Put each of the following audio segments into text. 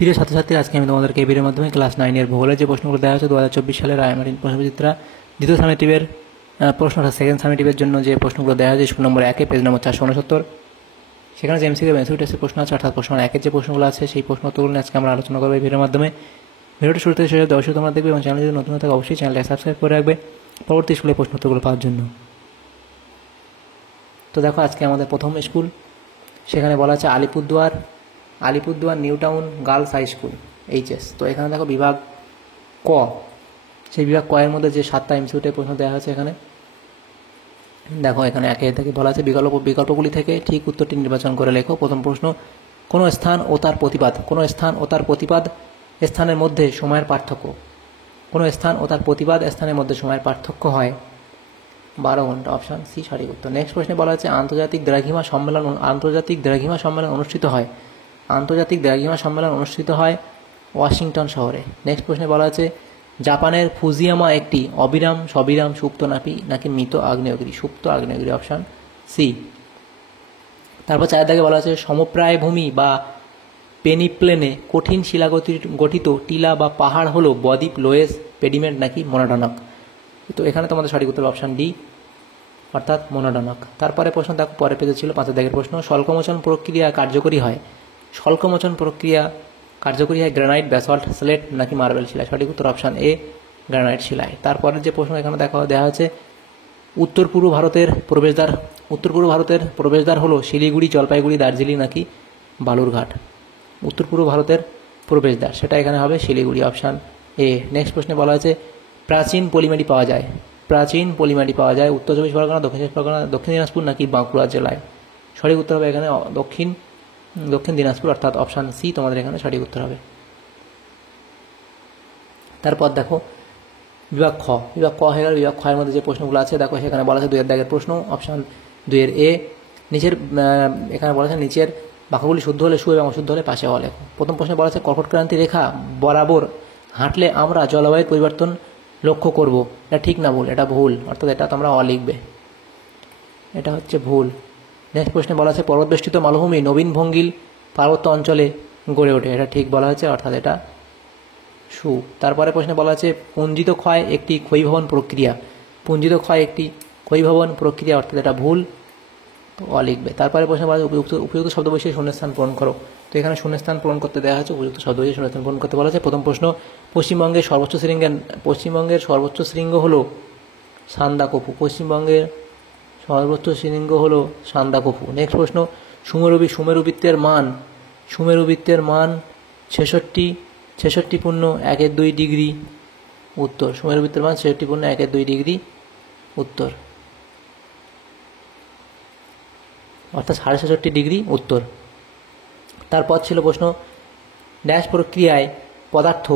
প্রিয় ছাত্রছাত্রী, আজকে আমি তোমাদেরকে এই ভিডিওর মাধ্যমে ক্লাস 9-এর ভূগোলের যে প্রশ্নগুলো দেওয়া হয়েছে 2024 সালের রায়মার্টিন প্রশ্নবিচিত্রা দ্বিতীয় সামেটিভের প্রশ্নটা সেকেন্ড সামেটিভের জন্য যে প্রশ্নগুলো দেওয়া হয়েছে স্কুল নম্বর 1 পেজ নম্বর 469, সেখানে যে এমসিকিউ এবং এমসিকিউ টেস্টের প্রশ্ন আছে, অর্থাৎ প্রশ্ন 1-এর যে প্রশ্নগুলো আছে সেই প্রশ্ন উত্তরগুলো আজকে আমরা আলোচনা করবো এই ভিডিওর মাধ্যমে। ভিডিওটি শুরু থেকে শেষ অবধি অবশ্যই তোমরা দেখবে এবং চ্যানেলে যদি নতুন থাকে অবশ্যই চ্যানেলটা সাবস্ক্রাইব করে রাখবে পরবর্তী স্কুলের প্রশ্ন উত্তরগুলো পাওয়ার জন্য। তো দেখো, আজকে আমাদের প্রথম স্কুল, সেখানে বলা আছে Alipurduar New Town Girls High School HS. তো এখানে দেখো বিভাগ ক, সেই বিভাগ ক এর মধ্যে যে 7টা এমসিকিউ প্রশ্ন দেওয়া হয়েছে এখানে দেখো, এখানে একে থেকে বলা আছে বিকল্পগুলি থেকে ঠিক উত্তরটি নির্বাচন করে লেখো। প্রথম প্রশ্ন, কোনো স্থান ও তার প্রতিপাদ স্থানের মধ্যে সময়ের পার্থক্য, কোনো স্থান ও তার প্রতিপাদ স্থানের মধ্যে সময়ের পার্থক্য হয় 12 ঘন্টা, অপশান সি সঠিক উত্তর। নেক্সট প্রশ্নে বলা হচ্ছে আন্তর্জাতিক দ্রাঘিমা সম্মেলন অনুষ্ঠিত হয় ওয়াশিংটন শহরে। নেক্সট প্রশ্নে বলা আছে জাপানের ফুজিয়ামা একটি অবিরাম সবিরাম সুপ্ত নাকি মৃত আগ্নেয়গিরি, সুপ্ত আগ্নেয়গিরি, অপশান সি। তারপর 4 দাগে বলা আছে সমপ্রায় ভূমি বা পেনিপ্লেনে কঠিন শিলা গঠিত টিলা বা পাহাড় হলো বদ্বীপ, লোয়েস, পেডিমেন্ট নাকি মোনাডনক। তো এখানে তোমাদের সঠিক উত্তর অপশান ডি, অর্থাৎ মোনাডনক। তারপরে প্রশ্ন দেখো, পরে পেজে ছিল 5 দাগের প্রশ্ন, স্বল্পমোচন প্রক্রিয়া কার্যকরী হয় গ্রানাইট, ব্যাসল্ট, স্লেট নাকি মার্বেল শিলায়, সঠিক উত্তর অপশান এ, গ্রানাইট শিলায়। তারপরের যে প্রশ্ন এখানে দেওয়া হচ্ছে উত্তর পূর্ব ভারতের প্রবেশদ্বার হলো শিলিগুড়ি, জলপাইগুড়ি, দার্জিলিং নাকি বালুরঘাট। উত্তর পূর্ব ভারতের প্রবেশদ্বার সেটা এখানে হবে শিলিগুড়ি, অপশান এ। নেক্সট প্রশ্নে বলা হয়েছে প্রাচীন পলিমাটি পাওয়া যায় উত্তর 24 পরগনা, দক্ষিণ দিনাজপুর নাকি বাঁকুড়া জেলায়, সঠিক উত্তর হবে এখানে দক্ষিণ দিনাজপুর, অর্থাৎ অপশান সি তোমাদের এখানে সঠিক উত্তর হবে। তারপর দেখো বিভাগ খ হয়ে গেল। বিভাগ খ এর মধ্যে যে প্রশ্নগুলো আছে দেখো, সেখানে বলা আছে 2 দাগের প্রশ্ন, অপশান 2-এর এ। এখানে বলা আছে নিচের বাক্যগুলি শুদ্ধ হলে সু এবং অশুদ্ধ হলে পাশে হলে। প্রথম প্রশ্নে বলা আছে কর্কটক্রান্তি রেখা বরাবর হাঁটলে আমরা জলবায়ুর পরিবর্তন লক্ষ্য করব, এটা ঠিক না ভুল? এটা ভুল, অর্থাৎ এটা তোমরা লিখবে, এটা হচ্ছে ভুল। নেক্সট প্রশ্নে বলা আছে পর্বতবেষ্টিত মালভূমি নবীন ভঙ্গিল পার্বত্য অঞ্চলে গড়ে ওঠে, এটা ঠিক বলা হয়েছে, অর্থাৎ এটা সু। তারপরে প্রশ্নে বলা আছে পুঞ্জিত ক্ষয় একটি ক্ষয়ীভবন প্রক্রিয়া, অর্থাৎ এটা ভুল, তো লিখবে। তারপরে প্রশ্নে বলা আছে উপযুক্ত শব্দ বসিয়ে শূন্যস্থান পূরণ করো। তো এখানে শূন্যস্থান পূরণ করতে দেওয়া হয়েছে, উপযুক্ত শব্দ বসিয়ে শূন্যস্থান পূরণ করতে বলা আছে। প্রথম প্রশ্ন পশ্চিমবঙ্গের সর্বোচ্চ শৃঙ্গ হলো সান্দাকফু, নেক্সট প্রশ্ন সুমেরুবৃত্তের মান 66.1 ডিগ্রি, উত্তর। সুমেরুবৃত্তের মান 66.1 ডিগ্রি, উত্তর, অর্থাৎ 66.5 ডিগ্রি, উত্তর। তারপর ছিল প্রশ্ন ড্যাশ প্রক্রিয়ায় পদার্থ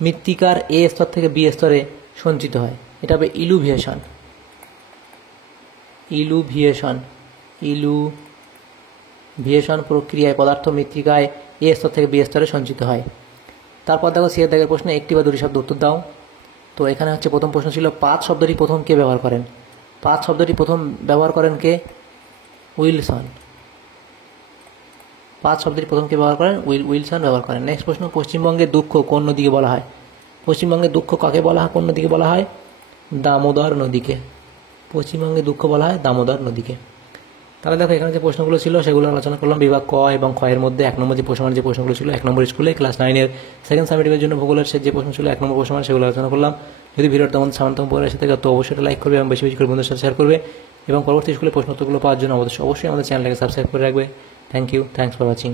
মৃত্তিকার এ স্তর থেকে বি স্তরে সঞ্চিত হয়, এটা হবে ইলুভিয়েশন প্রক্রিয়ায় পদার্থ মৃত্তিকায় এ স্তর থেকে বি স্তরে সঞ্চিত হয়। তারপর দেখো সি এর দাগের প্রশ্ন একটি বা দুটি শব্দ উত্তর দাও। তো এখানে হচ্ছে প্রথম প্রশ্ন ছিল পাত শব্দটি প্রথম কে ব্যবহার করেন? কে? উইলসন। উইলসন ব্যবহার করেন। নেক্সট প্রশ্ন পশ্চিমবঙ্গের দুঃখ কোন নদীকে বলা হয়? পশ্চিমবঙ্গের দুঃখ কাকে বলা হয়, কোন নদীকে বলা হয়? দামোদর নদীকে। পশ্চিমবঙ্গের দুঃখ বলা হয় দামোদর নদীকে। তাহলে দেখো এখানে যে প্রশ্নগুলো ছিল সেগুলো আলোচনা করলাম বিভাগ ক এবং খ এর মধ্যে। 1 নম্বর যে প্রশ্নগুলো ছিল 1 নম্বর স্কুলে ক্লাস 9-এর সেকেন্ড সামেটিভের জন্য ভূগোলের যে প্রশ্ন ছিল 1 নম্বর প্রশ্ন, সেগুলো আলোচনা করলাম। যদি ভিডিওটা তোমাদের সামান্যতম পরে এসে থাকে তো অবশ্যই লাইক করবে এবং বেশি বেশি করে বন্ধুদের সাথে শেয়ার করবে এবং পরবর্তী স্কুলে প্রশ্ন উত্তরগুলো পাওয়ার জন্য অবশ্যই আমাদের চ্যানেলটাকে সাবস্ক্রাইব করে রাখবে। Thanks for watching.